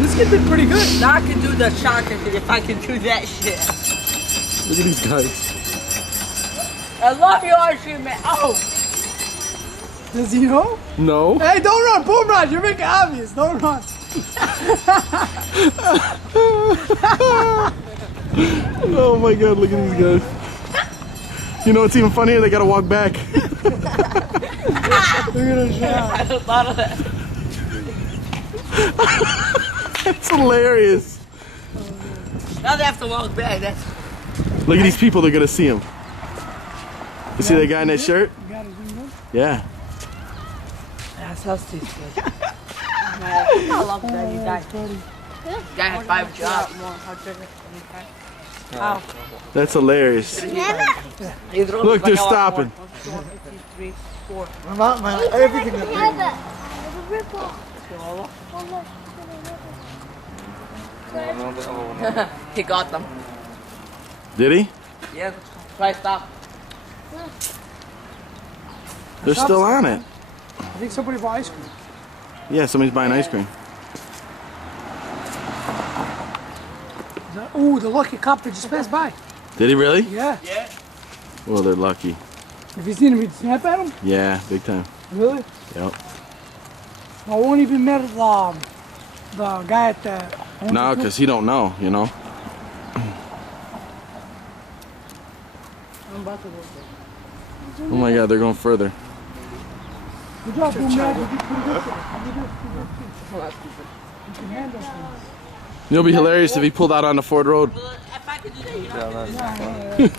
This kid did pretty good. Now I can do the shark if I can do that shit. Look at these guys. I love you, ice cream man. Oh! Does he know? No. Hey, don't run. Boom run. You're making it obvious. Don't run. Oh my god, look at these guys. You know what's even funnier? They gotta walk back. Look at his shot. I just thought of that. That's hilarious. Now they have to walk back. That's Look at these people, they're gonna see him. You see that guy in that shirt? You got his window? Yeah. that's how good. I love that you guys. Guy had 5 jobs. Wow. That's hilarious. Look, they're stopping. 1, 2, 3, 4. Everything is He got them. Did he? Yeah, try stop. They're still on it. I think somebody bought ice cream. Yeah, somebody's buying ice cream. Ooh, the lucky cop that just passed by. Did he really? Yeah. Yeah. Well, they're lucky. Have you seen him snap at him? Yeah, big time. Really? Yep. I won't even met the guy at the... No, because he don't know, you know. Oh my god, they're going further. Good job, Boom Man. You did pretty good. You can handle things. It'll be hilarious if he pulled out on the Ford Road. If I could do that, you know.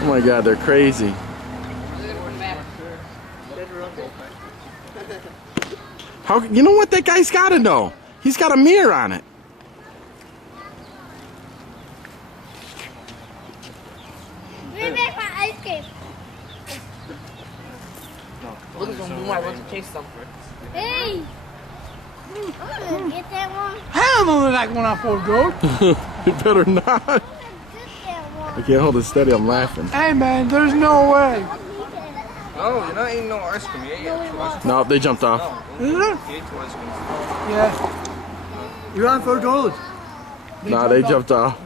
Oh my god, they're crazy. How, you know what that guy's got to know? He's got a mirror on it. Bring back my ice cream. Look at them more. I want to taste them. Hey! I'm gonna get that one. Hell no, they're not going on Ford Road. You better not. I'm gonna get that I one. can't hold it steady, I'm laughing. Hey man, there's no way. No, you're not eating no ice cream. You ate 2 ice cream. No, they jumped off. Is it? You ate 2 ice cream. Yeah. You're on Ford Road. No, they jumped off.